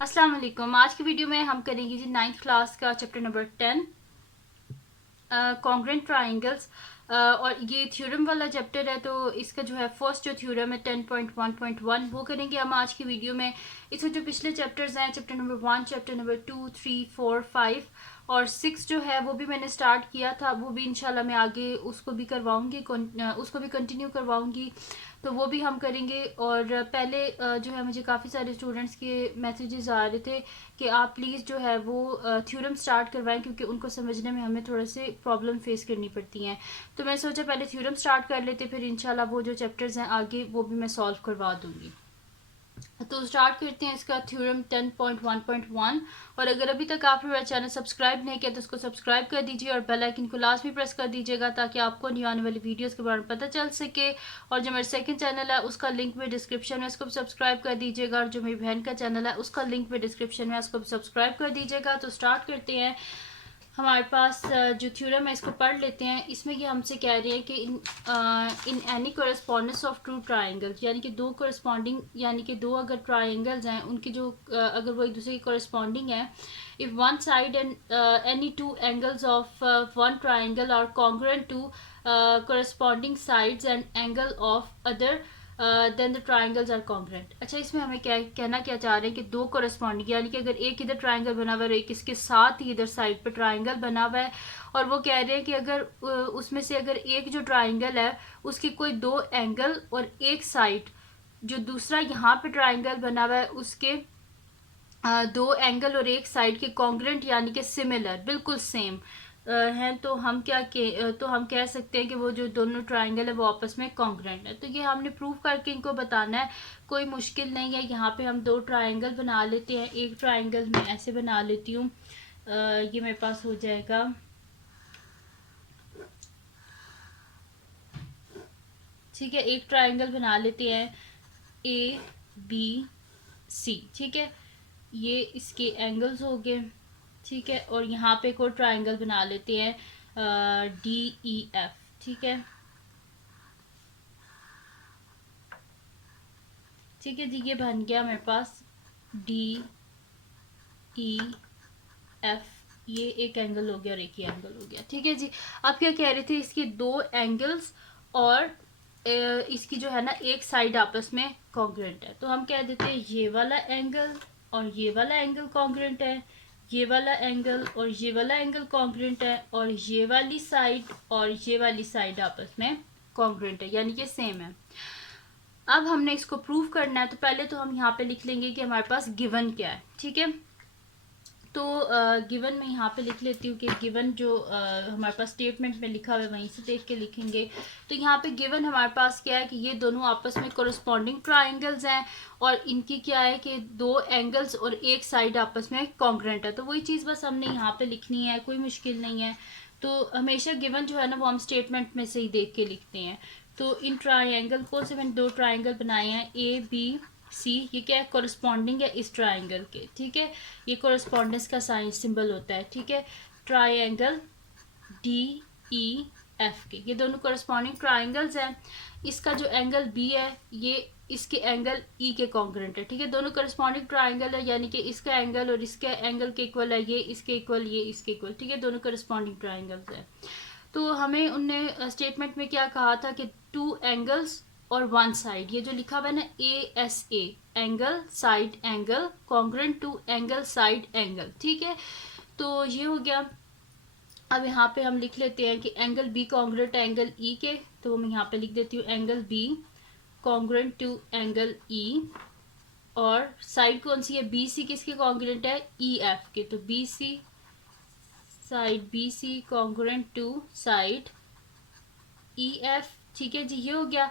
अस्सलाम वालेकुम। आज की वीडियो में हम करेंगे जी 9th क्लास का चैप्टर नंबर 10 कॉन्ग्रुएंट ट्राइंगल्स। और ये थ्योरम वाला चैप्टर है, तो इसका जो है फर्स्ट जो थ्योरम है 10.1.1 वो करेंगे हम आज की वीडियो में। इसमें जो पिछले चैप्टर्स हैं, चैप्टर नंबर 1, चैप्टर नंबर 2, 3, 4, 5 और 6 जो है वो भी मैंने स्टार्ट किया था, वो भी इंशाल्लाह मैं आगे उसको भी करवाऊंगी, उसको भी कंटिन्यू करवाऊंगी, तो वो भी हम करेंगे। और पहले जो है मुझे काफ़ी सारे स्टूडेंट्स के मैसेजेस आ रहे थे कि आप प्लीज़ जो है वो थ्योरम स्टार्ट करवाएं, क्योंकि उनको समझने में हमें थोड़े से प्रॉब्लम फेस करनी पड़ती हैं। तो मैं सोचा पहले थ्योरम स्टार्ट कर लेते, फिर इंशाल्लाह वो जो चैप्टर्स हैं आगे वो भी मैं सॉल्व करवा दूंगी। तो स्टार्ट करते हैं इसका थ्योरम 10.1.1। और अगर अभी तक आपने मेरा चैनल सब्सक्राइब नहीं किया तो उसको सब्सक्राइब कर दीजिए और बेल आइकन को लाजमी प्रेस कर दीजिएगा, ताकि आपको न्यू आने वाली वीडियोस के बारे में पता चल सके। और जो मेरा सेकंड चैनल है उसका लिंक भी डिस्क्रिप्शन में, उसको भी सब्सक्राइब कर दीजिएगा। और जो मेरी बहन का चैनल है उसका लिंक भी डिस्क्रिप्शन में, उसको भी सब्सक्राइब कर दीजिएगा। तो स्टार्ट करते हैं। हमारे पास जो थ्योरम है इसको पढ़ लेते हैं। इसमें ये हमसे कह रहे हैं कि in any correspondence of two triangles, यानी कि दो कोरेस्पॉन्डिंग, यानी कि दो अगर ट्राइंगल्स हैं उनकी जो अगर वो एक दूसरे की कोरेस्पॉन्डिंग है, if one side and any two angles of one triangle are congruent to corresponding sides and angle of other then the triangles are congruent. अच्छा, इसमें हमें क्या कहना क्या चाह रहे हैं कि दो कोरेस्पॉन्डिंग, यानी कि अगर एक इधर ट्राइंगल बना हुआ है और एक इसके साथ ही इधर साइड पर ट्राइंगल बना हुआ है, और वो कह रहे हैं कि अगर उसमें से अगर एक जो ट्राइंगल है उसकी कोई दो एंगल और एक साइड, जो दूसरा यहाँ पे ट्राइंगल बना हुआ है उसके दो एंगल और एक साइड के कॉन्ग्रुएंट, यानी कि सिमिलर, बिल्कुल सेम हैं, तो तो हम कह सकते हैं कि वो जो दोनों ट्राइंगल है वो आपस में कॉन्ग्रुएंट है। तो ये हमने प्रूव करके इनको बताना है, कोई मुश्किल नहीं है। यहाँ पे हम दो ट्राइंगल बना लेते हैं। एक ट्राइंगल मैं ऐसे बना लेती हूँ, ये मेरे पास हो जाएगा, ठीक है। एक ट्राइंगल बना लेते हैं ABC, ठीक है। ये इसके एंगल्स हो गए, ठीक है। और यहाँ पे एक और ट्राइंगल बना लेते हैं DEF, ठीक है। ठीक है जी, ये बन गया मेरे पास DEF। ये एक एंगल हो गया और एक ही एंगल हो गया, ठीक है जी। अब क्या कह रहे थे, इसके दो एंगल्स और इसकी जो है ना एक साइड आपस में कॉन्ग्रुएंट है, तो हम कह देते हैं ये वाला एंगल और ये वाला एंगल कॉन्ग्रुएंट है, ये वाला एंगल और ये वाला एंगल कॉन्ग्रुएंट है, और ये वाली साइड और ये वाली साइड आपस में कॉन्ग्रुएंट है, यानी कि सेम है। अब हमने इसको प्रूव करना है, तो पहले तो हम यहाँ पे लिख लेंगे कि हमारे पास गिवन क्या है, ठीक है। तो गिवन में यहाँ पे लिख लेती हूँ कि गिवन जो हमारे पास स्टेटमेंट में लिखा हुआ है वहीं से देख के लिखेंगे। तो यहाँ पे गिवन हमारे पास क्या है कि ये दोनों आपस में कोरस्पॉन्डिंग ट्राइंगल्स हैं, और इनकी क्या है कि दो एंगल्स और एक साइड आपस में कॉन्ग्रुएंट है। तो वही चीज़ बस हमने यहाँ पे लिखनी है, कोई मुश्किल नहीं है। तो हमेशा गिवन जो है ना वो हम स्टेटमेंट में से ही देख के लिखते हैं। तो इन ट्राइंगल को से मैंने दो ट्राइंगल बनाए हैं ABC, ये क्या है, कोरस्पॉन्डिंग है इस ट्राइंगल के, ठीक है। ये कोरस्पॉन्डेंस का साइन सिंबल होता है, ठीक है। ट्राइंगल DEF के ये दोनों कोरस्पॉन्डिंग ट्राइंगल्स हैं। इसका जो एंगल B है ये इसके एंगल E के कॉन्ग्रुएंट है, ठीक है। दोनों कोरस्पॉन्डिंग ट्राइंगल है, यानी कि इसका एंगल और इसके एंगल के इक्वल है, ये इसके इक्वल, ये इसके इक्वल, ठीक है। दोनों कोरस्पॉन्डिंग ट्राइंगल्स है। तो हमें उनने स्टेटमेंट में क्या कहा था कि टू एंगल्स और वन साइड, ये जो लिखा हुआ है ना ASA, angle side angle congruent to angle side angle, ठीक है। तो ये हो गया। अब यहाँ पे हम लिख लेते हैं कि angle B congruent angle E के, तो मैं यहाँ पे लिख देती हूँ angle B congruent to angle E। और साइड कौन सी है, BC किसके कॉन्ग्रुएंट है, EF के, तो BC side BC congruent to side EF, ठीक है जी, ये हो गया।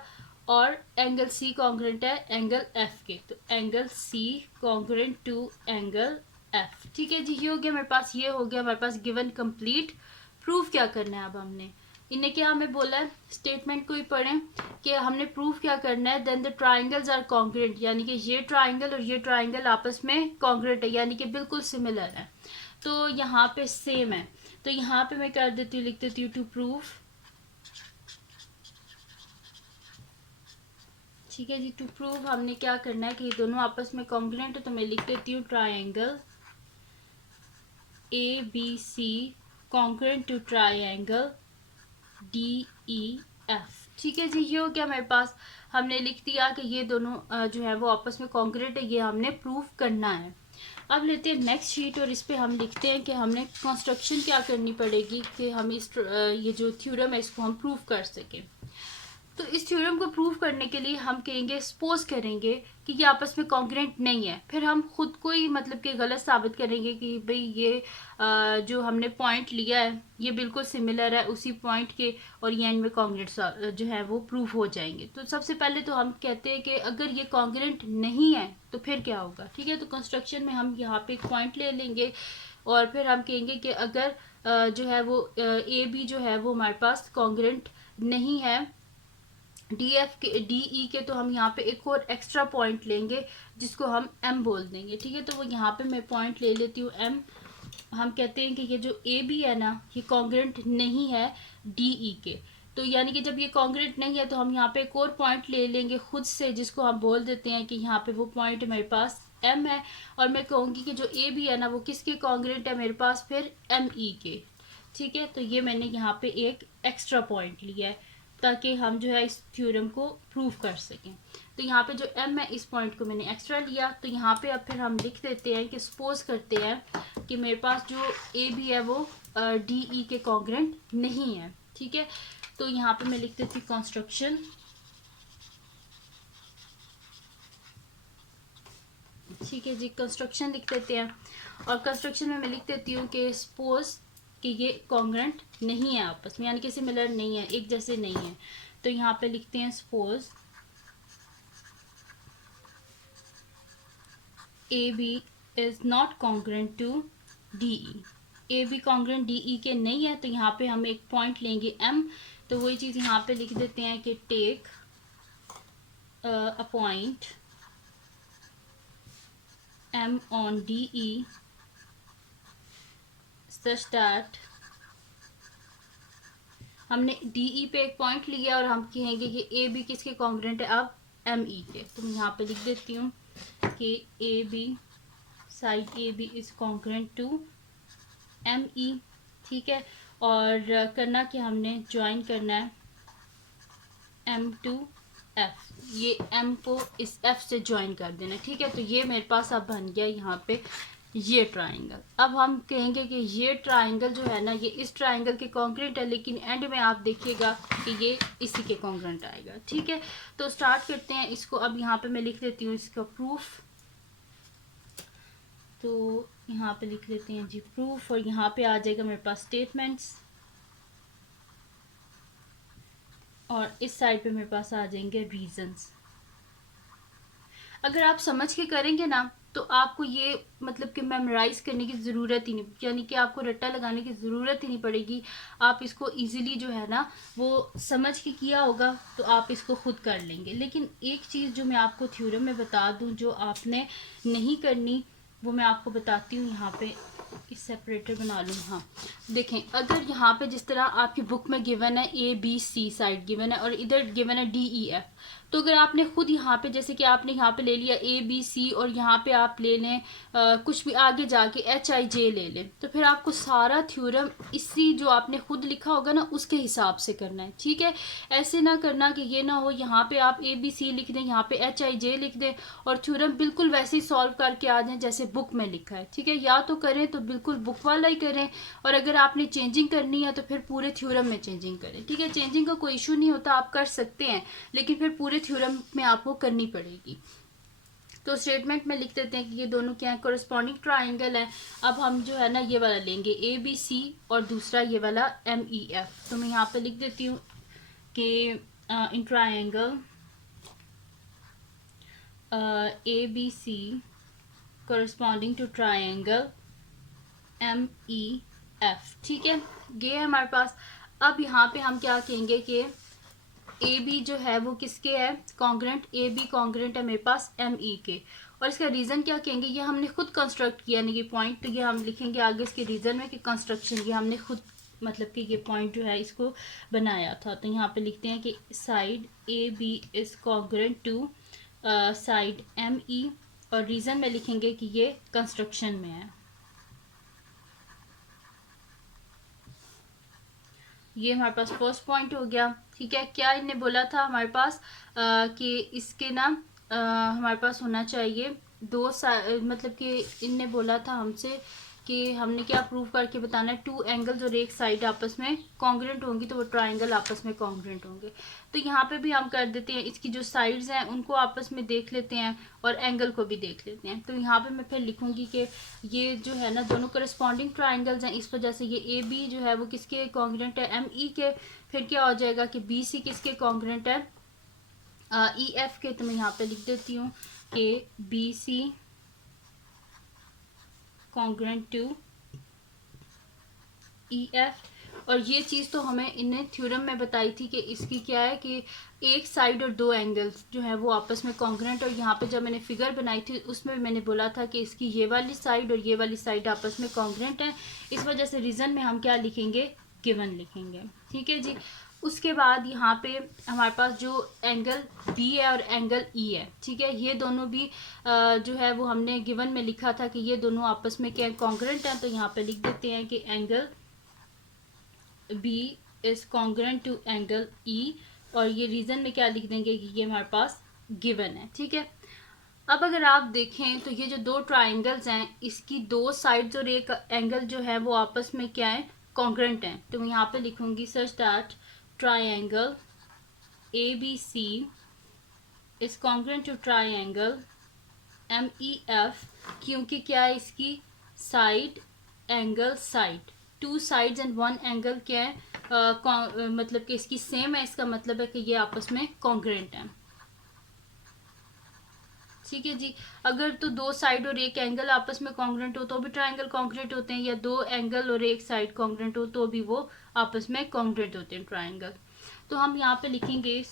और एंगल C कॉन्ग्रुएंट है एंगल F के, तो angle C congruent to angle F, ठीक है जी, ये हो गया मेरे पास। ये हो गया हमारे पास गिवन कंप्लीट। प्रूफ क्या करना है अब हमने, इन्हें क्या हमें बोला है, स्टेटमेंट को ही पढ़ें कि हमने प्रूफ क्या करना है। Then the triangles are congruent, यानी कि ये ट्राइंगल और ये ट्राइंगल आपस में कॉन्ग्रुएंट है, यानी कि बिल्कुल सिमिलर है, तो यहाँ पे सेम है। तो यहाँ पे मैं कर देती हूँ, लिख देती हूँ टू प्रूफ, ठीक है जी। टू प्रूव हमने क्या करना है कि ये दोनों आपस में कॉन्ग्रुएंट है, तो मैं लिख देती हूँ triangle A B C congruent to triangle D E F. ठीक है जी, ये हो गया मेरे पास। हमने लिख दिया कि ये दोनों जो है वो आपस में कॉन्ग्रुएंट है, ये हमने प्रूव करना है। अब लेते हैं नेक्स्ट शीट और इस पे हम लिखते हैं कि हमने कंस्ट्रक्शन क्या करनी पड़ेगी कि हम इस ये जो थ्योरम है इसको हम प्रूव कर सकें। तो इस थ्योरम को प्रूव करने के लिए हम कहेंगे, सपोज करेंगे कि ये आपस में कॉन्ग्रुएंट नहीं है, फिर हम खुद को ही मतलब कि गलत साबित करेंगे कि भाई ये जो हमने पॉइंट लिया है ये बिल्कुल सिमिलर है उसी पॉइंट के, और ये एंड में कॉन्ग्रुएंट जो है वो प्रूव हो जाएंगे। तो सबसे पहले तो हम कहते हैं कि अगर ये कॉन्ग्रुएंट नहीं है तो फिर क्या होगा। ठीक है, तो कंस्ट्रक्शन में हम यहाँ पे एक पॉइंट ले लेंगे और फिर हम कहेंगे कि अगर जो है वो ए बी जो है वो हमारे पास कॉन्ग्रुएंट नहीं है डी एफ के डी ई के, तो हम यहाँ पे एक और एक्स्ट्रा पॉइंट लेंगे जिसको हम एम बोल देंगे। ठीक है, तो वो यहाँ पे मैं पॉइंट ले लेती हूँ एम। हम कहते हैं कि ये जो ए बी है ना ये कॉन्ग्रुएंट नहीं है डी ई के, तो यानी कि जब ये कॉन्ग्रुएंट नहीं है तो हम यहाँ पे एक और पॉइंट ले लेंगे खुद से जिसको हम बोल देते हैं कि यहाँ पे वो पॉइंट मेरे पास एम है, और मैं कहूँगी कि जो ए बी है ना वो किसके कॉन्ग्रुएंट है मेरे पास फिर एम ई के। ठीक है, तो ये मैंने यहाँ पे एक एक्स्ट्रा पॉइंट लिया है ताकि हम जो है इस थ्योरम को प्रूव कर सकें। तो यहाँ पे जो m है इस पॉइंट को मैंने एक्स्ट्रा लिया, तो यहाँ पे अब फिर हम लिख देते हैं कि सपोज करते हैं कि मेरे पास जो ए बी है वो डी ई के कॉन्ग्रुएंट नहीं है। ठीक है, तो यहाँ पे मैं लिख देती हूँ कंस्ट्रक्शन। ठीक है जी, कंस्ट्रक्शन लिख देते हैं और कंस्ट्रक्शन में मैं लिख देती हूँ कि सपोज कि ये कॉन्ग्रुएंट नहीं है आपस में, यानी कि सिमिलर नहीं है, एक जैसे नहीं है। तो यहाँ पे लिखते हैं suppose A B is not congruent to D E. A B congruent D E के नहीं है, तो यहाँ पे हम एक पॉइंट लेंगे एम। तो वही चीज़ यहाँ पे लिख देते हैं कि take a point M on D E such that, हमने डी ई पे एक पॉइंट लिया और हम कहेंगे कि ए बी किसके कॉन्ग्रुएंट है अब एम ई के। तो मैं यहाँ पे लिख देती हूँ कि A B side A B is congruent to M E. ठीक है, और करना कि हमने ज्वाइन करना है एम टू एफ, ये एम को इस एफ से ज्वाइन कर देना। ठीक है, तो ये मेरे पास अब बन गया यहाँ पे ये ट्राइंगल। अब हम कहेंगे कि ये ट्राइंगल जो है ना ये इस ट्राइंगल के कॉन्ग्रुएंट है, लेकिन एंड में आप देखिएगा कि ये इसी के कॉन्ग्रुएंट आएगा। ठीक है, तो स्टार्ट करते हैं इसको। अब यहाँ पे मैं लिख देती हूँ इसका प्रूफ। तो यहाँ पे लिख लेते हैं जी प्रूफ, और यहाँ पे आ जाएगा मेरे पास स्टेटमेंट्स, और इस साइड पे मेरे पास आ जाएंगे रीजंस। अगर आप समझ के करेंगे ना तो आपको ये मतलब कि मेमोराइज करने की ज़रूरत ही नहीं, यानी कि आपको रट्टा लगाने की ज़रूरत ही नहीं पड़ेगी। आप इसको इजीली जो है ना वो समझ के किया होगा तो आप इसको खुद कर लेंगे। लेकिन एक चीज़ जो मैं आपको थ्योरम में बता दूं जो आपने नहीं करनी वो मैं आपको बताती हूँ। यहाँ पे इस सेपरेटर बना लूँ। हाँ देखें, अगर यहाँ पे जिस तरह आपकी बुक में गिवन है A B C side given है और इधर गिवन है डी ई एफ, तो अगर आपने खुद यहाँ पे जैसे कि आपने यहाँ पे ले लिया ए बी सी और यहाँ पे आप ले लें कुछ भी आगे जाके एच आई जे ले लें, तो फिर आपको सारा थ्योरम इसी जो आपने खुद लिखा होगा ना उसके हिसाब से करना है। ठीक है, ऐसे ना करना कि ये ना हो यहाँ पे आप ए बी सी लिख दें, यहाँ पे एच आई जे लिख दें और थ्योरम बिल्कुल वैसे ही सॉल्व करके आ जाए जैसे बुक में लिखा है। ठीक है, या तो करें तो बिल्कुल बुक वाला ही करें, और अगर आपने चेंजिंग करनी है तो फिर पूरे थ्योरम में चेंजिंग करें। ठीक है, चेंजिंग का कोई इशू नहीं होता, आप कर सकते हैं, लेकिन फिर पूरे थ्योरम में आपको करनी पड़ेगी। तो स्टेटमेंट में लिख देते हैं कि ये दोनों क्या है, कोरिस्पॉन्डिंग ट्राइंगल है। अब हम जो है ना ये वाला लेंगे ए बी सी और दूसरा ये वाला एम ई एफ। तो मैं यहाँ पे लिख देती हूँ कि in triangle A B C corresponding to triangle M E F. ठीक है, ये है हमारे पास। अब यहाँ पे हम क्या कहेंगे कि ए बी जो है वो किसके है कॉन्ग्रुएंट, ए बी कॉन्ग्रुएंट है मेरे पास एम ई के, और इसका रीज़न क्या कहेंगे, ये हमने खुद कंस्ट्रक्ट किया यानी कि पॉइंट, तो ये हम लिखेंगे आगे इसके रीज़न में कि कंस्ट्रक्शन ये हमने खुद मतलब कि ये पॉइंट जो है इसको बनाया था। तो यहाँ पे लिखते हैं कि side A B is congruent to side M E, और रीज़न में लिखेंगे कि ये कंस्ट्रक्शन में है। ये हमारे पास फर्स्ट पॉइंट हो गया। ठीक है, क्या इनने बोला था हमारे पास कि इसके ना हमारे पास होना चाहिए मतलब कि इनने बोला था हमसे कि हमने क्या प्रूव करके बताना है, टू एंगल्स और एक साइड आपस में कॉन्ग्रुएंट होंगी तो वो ट्राइंगल आपस में कॉन्ग्रुएंट होंगे। तो यहाँ पे भी हम कर देते हैं, इसकी जो साइड्स हैं उनको आपस में देख लेते हैं और एंगल को भी देख लेते हैं। तो यहाँ पे मैं फिर लिखूंगी कि ये जो है ना दोनों करस्पॉन्डिंग ट्राइंगल्स हैं, इस वजह से ये ए बी जो है वो किसके कॉन्ग्रुएंट है, एम ई के। फिर क्या हो जाएगा कि बी सी किसके कॉन्ग्रुएंट है, ई एफ के। तो मैं यहाँ पे लिख देती हूँ कि B C congruent to E F. और ये चीज़ तो हमें इन्हें थ्योरम में बताई थी कि इसकी क्या है कि एक साइड और दो एंगल्स जो है वो आपस में कॉन्ग्रुएंट। और यहाँ पे जब मैंने फिगर बनाई थी उसमें मैंने बोला था कि इसकी ये वाली साइड और ये वाली साइड आपस में कॉन्ग्रुएंट है। इस वजह से रीज़न में हम क्या लिखेंगे, गिवन लिखेंगे। ठीक है जी। उसके बाद यहाँ पे हमारे पास जो एंगल बी है और एंगल ई है, ठीक है, ये दोनों भी जो है वो हमने गिवन में लिखा था कि ये दोनों आपस में क्या कॉन्ग्रुएंट हैं। तो यहाँ पे लिख देते हैं कि angle B is congruent to angle E, और ये रीज़न में क्या लिख देंगे कि ये हमारे पास गिवन है। ठीक है, अब अगर आप देखें तो ये जो दो ट्राइंगल्स हैं इसकी दो साइड्स और एक एंगल जो है वो आपस में क्या है, कॉन्ग्रुएंट हैं। तो मैं यहाँ पे लिखूंगी such that triangle ABC is congruent to triangle MEF, क्योंकि क्या है इसकी side angle side, two sides and one angle क्या है मतलब कि इसकी सेम है, इसका मतलब है कि ये आपस में कॉन्ग्रुएंट है। ठीक है जी। अगर तो दो साइड और एक एंगल आपस में कॉन्ग्रुएंट हो तो भी ट्राइंगल कॉन्ग्रुएंट होते हैं, या दो एंगल और एक साइड कॉन्ग्रुएंट हो तो भी वो आपस में कॉन्ग्रुएंट होते हैं ट्राइंगल। तो हम यहाँ पे लिखेंगे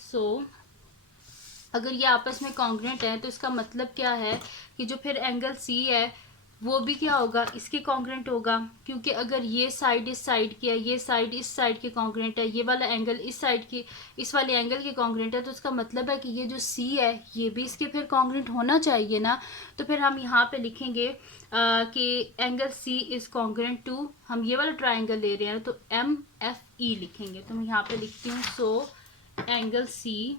अगर ये आपस में कॉन्ग्रुएंट है तो इसका मतलब क्या है कि जो फिर एंगल सी है वो भी क्या होगा, इसके कॉन्ग्रुएंट होगा। क्योंकि अगर ये साइड इस साइड की है, ये साइड इस साइड के कॉन्ग्रुएंट है, ये वाला एंगल इस साइड की इस वाले एंगल के कॉन्ग्रुएंट है, तो इसका मतलब है कि ये जो सी है ये भी इसके फिर कॉन्ग्रुएंट होना चाहिए ना। तो फिर हम यहाँ पे लिखेंगे कि angle C is congruent to, हम ये वाला ट्राइंगल ले रहे हैं तो MFE लिखेंगे। तो मैं यहाँ पे लिखती हूँ angle C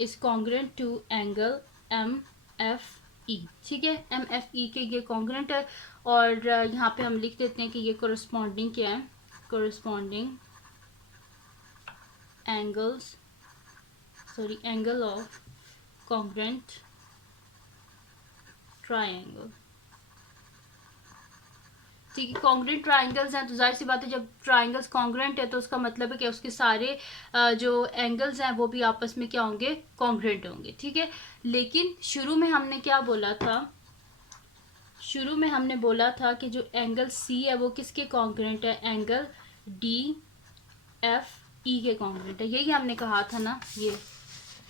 is congruent to angle MFE। ठीक है, MFE के ये कॉन्ग्रुएंट है। और यहाँ पे हम लिख देते हैं कि ये कोरस्पॉन्डिंग क्या है, corresponding angle of congruent triangle. ठीक है, कॉन्ग्रुएंट ट्राइंगल्स हैं तो जाहिर सी बात है जब ट्राइंगल्स कॉन्ग्रुएंट है तो उसका मतलब है कि उसके सारे जो एंगल्स हैं वो भी आपस में क्या होंगे, कॉन्ग्रुएंट होंगे। ठीक है, लेकिन शुरू में हमने क्या बोला था, शुरू में हमने बोला था कि जो एंगल सी है वो किसके कॉन्ग्रुएंट है, एंगल DFE के कॉन्ग्रुएंट है। यही हमने कहा था ना ये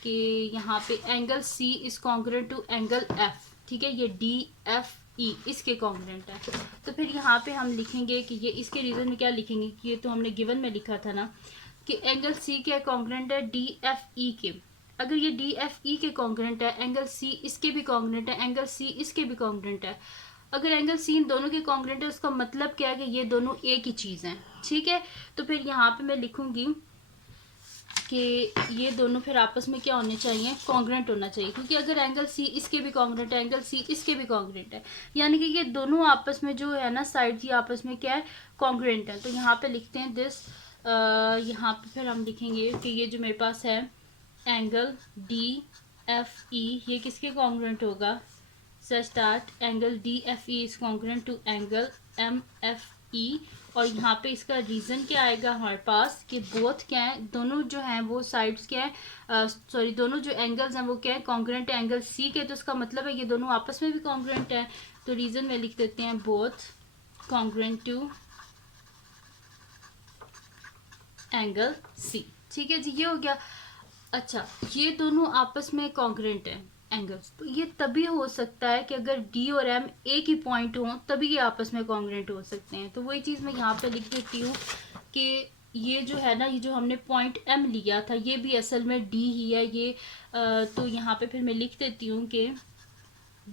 कि यहाँ पे angle C is congruent to angle F। ठीक है, ये DFE इसके कॉन्ग्रुएंट है। तो फिर यहाँ पे हम लिखेंगे कि ये इसके रीज़न में क्या लिखेंगे कि ये तो हमने गिवन में लिखा था ना कि एंगल सी के कॉन्ग्रुएंट है DFE के। अगर ये DFE के कॉन्ग्रुएंट है, एंगल सी इसके भी कॉन्ग्रुएंट है, एंगल सी इसके भी कॉन्ग्रुएंट है। अगर एंगल सी इन दोनों के कॉन्ग्रुएंट है उसका मतलब क्या है कि ये दोनों एक ही चीज़ हैं। ठीक है, तो फिर यहाँ पे मैं लिखूंगी कि ये दोनों फिर आपस में क्या होने चाहिए, कॉन्ग्रुएंट होना चाहिए। क्योंकि अगर एंगल सी इसके भी कॉन्ग्रुएंट है, एंगल सी इसके भी कॉन्ग्रुएंट है, यानी कि ये दोनों आपस में जो है ना साइड की आपस में क्या है, कॉन्ग्रुएंट है। तो यहाँ पे लिखते हैं दिस, यहाँ पे फिर हम लिखेंगे कि ये जो मेरे पास है एंगल DFE ये किसके कॉन्ग्रुएंट होगा, such that angle DFE is congruent to angle MFE। और यहाँ पे इसका रीज़न क्या आएगा हमारे पास कि बोथ क्या है, दोनों जो हैं वो साइड्स क्या है, दोनों जो एंगल्स हैं वो क्या है, कॉन्ग्रुएंट है एंगल सी के। तो इसका मतलब है ये दोनों आपस में भी कॉन्ग्रुएंट है। तो रीज़न में लिख देते हैं both congruent to angle C. ठीक है जी, ये हो गया। अच्छा, ये दोनों आपस में कॉन्ग्रुएंट है, एंगल्स। तो ये तभी हो सकता है कि अगर डी और एम एक ही पॉइंट हो तभी ये आपस में कॉन्ग्रुएंट हो सकते हैं। तो वही चीज़ मैं यहाँ पे लिख देती हूँ कि ये जो है ना, ये जो हमने पॉइंट एम लिया था ये भी असल में डी ही है ये। तो यहाँ पे फिर मैं लिख देती हूँ कि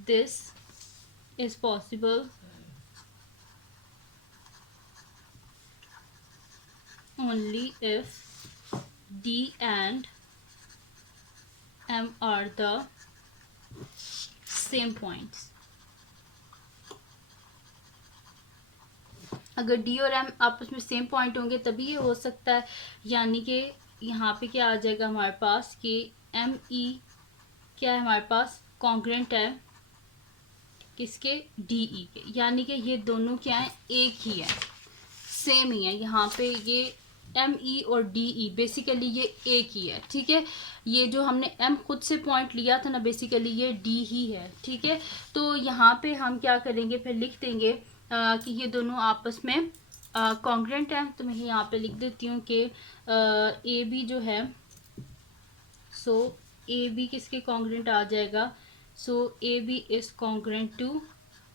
this is possible only if D and M are the same points। अगर डी और एम आपस में सेम पॉइंट होंगे तभी ये हो सकता है। यानी कि यहाँ पे क्या आ जाएगा हमारे पास कि एम ई क्या है हमारे पास कॉन्ग्रुएंट है किसके, डी ई के। यानी कि ये दोनों क्या है, एक ही है, सेम ही है। यहाँ पे ये एम ई और डी ई बेसिकली ये एक ही है, ठीक है। ये जो हमने एम खुद से पॉइंट लिया था ना, बेसिकली ये डी ही है, ठीक है। तो यहाँ पे हम क्या करेंगे, फिर लिख देंगे कि ये दोनों आपस में कॉन्ग्रुएंट है। तो मैं यहाँ पे लिख देती हूँ कि ए बी जो है, सो ए बी किसके कॉन्ग्रुएंट आ जाएगा, so A B is congruent to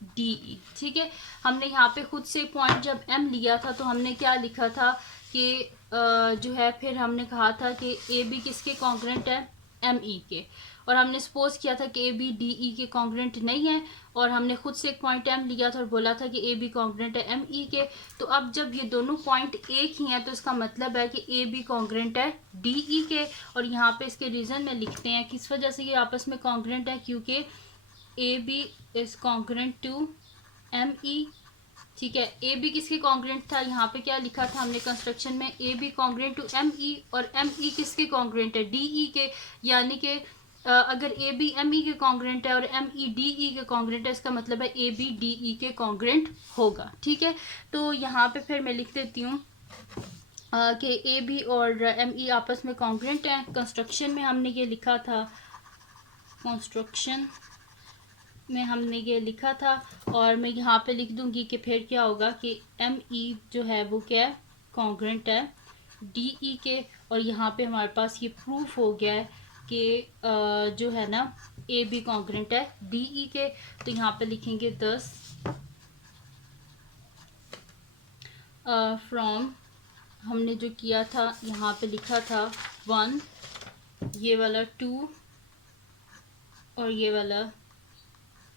D E, ठीक है। हमने यहाँ पे खुद से पॉइंट जब एम लिया था तो हमने क्या लिखा था कि जो है, फिर हमने कहा था कि ए बी किसके कॉन्ग्रुएंट है, एम ई के। और हमने सपोज किया था कि ए बी डी ई के कॉन्ग्रुएंट नहीं है, और हमने खुद से एक पॉइंट एम लिया था और बोला था कि ए बी कॉन्ग्रुएंट है एम ई के। तो अब जब ये दोनों पॉइंट एक ही हैं तो इसका मतलब है कि ए बी कॉन्ग्रुएंट है डी ई के। और यहाँ पे इसके रीज़न में लिखते हैं किस वजह से ये आपस में कॉन्ग्रुएंट है, क्योंकि A B is congruent to M E, ठीक है। ए बी किसके कॉन्ग्रुएंट था, यहाँ पे क्या लिखा था हमने कंस्ट्रक्शन में, A B congruent to M E, और एम ई किसके कॉन्ग्रुएंट है, डी ई के। यानी कि अगर ए बी एम ई के कॉन्ग्रुएंट है और एम ई डी ई के कॉन्ग्रुएंट है, इसका मतलब है ए बी डी ई के कॉन्ग्रुएंट होगा, ठीक है। तो यहाँ पे फिर मैं लिख देती हूँ कि ए बी और एम ई आपस में कॉन्ग्रुएंट हैं। कंस्ट्रक्शन में हमने ये लिखा था, कंस्ट्रक्शन में हमने ये लिखा था, और मैं यहाँ पे लिख दूंगी कि फिर क्या होगा कि एम ई जो है वो क्या है, कॉन्ग्रुएंट है डी ई के। और यहाँ पे हमारे पास ये प्रूफ हो गया है कि जो है ना ए बी कॉन्ग्रुएंट है डी ई के। तो यहाँ पे लिखेंगे 10 फ्रॉम, हमने जो किया था यहाँ पे लिखा था 1, ये वाला 2 और ये वाला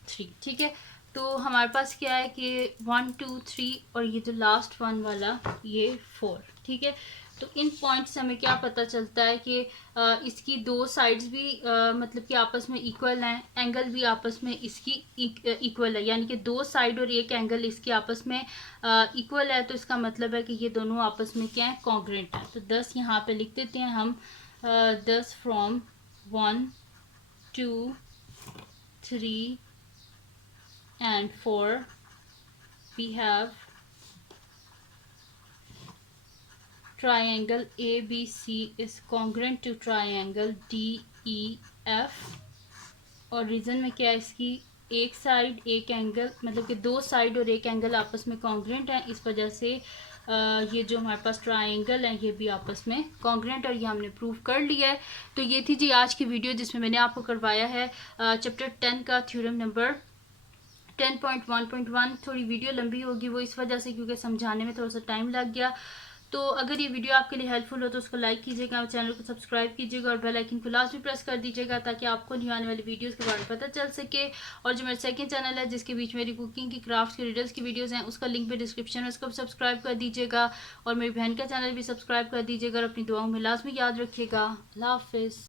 3, ठीक है। तो हमारे पास क्या है कि 1 2 3 और ये जो लास्ट वन वाला ये 4, ठीक है। तो इन पॉइंट्स से हमें क्या पता चलता है कि इसकी दो साइड्स भी मतलब कि आपस में इक्वल हैं, एंगल भी आपस में इसकी इक्वल है। यानी कि दो साइड और एक एंगल इसके आपस में इक्वल है, तो इसका मतलब है कि ये दोनों आपस में क्या है, कॉन्ग्रुएंट है। तो 10 यहाँ पे लिख देते हैं हम, 10 from 1 2 3 and 4 we have triangle ABC is congruent to triangle DEF। और रीज़न में क्या है, इसकी एक साइड एक एंगल, मतलब कि दो साइड और एक एंगल आपस में कॉन्ग्रुएंट है, इस वजह से ये जो हमारे पास ट्रायंगल है ये भी आपस में कॉन्ग्रुएंट, और ये हमने प्रूव कर लिया है। तो ये थी जी आज की वीडियो जिसमें मैंने आपको करवाया है चैप्टर 10 का थ्योरम नंबर 10.1.1। थोड़ी वीडियो लंबी होगी वो इस वजह से क्योंकि समझाने में थोड़ा सा टाइम लग गया। तो अगर ये वीडियो आपके लिए हेल्पफुल हो तो उसको लाइक कीजिएगा, चैनल को सब्सक्राइब कीजिएगा और बेल आइकन को लास्ट भी प्रेस कर दीजिएगा ताकि आपको न्यू आने वाली वीडियोस के बारे में पता चल सके। और जो मेरा सेकंड चैनल है जिसके बीच मेरी कुकिंग की, क्राफ्ट्स की, रिडल्स की वीडियोस हैं, उसका लिंक भी डिस्क्रिप्शन में, उसको भी सब्सक्राइब कर दीजिएगा। और मेरी बहन का चैनल भी सब्सक्राइब कर दीजिएगा और अपनी दुआओं में लाजमी याद रखिएगा। अल्लाह हाफिज़।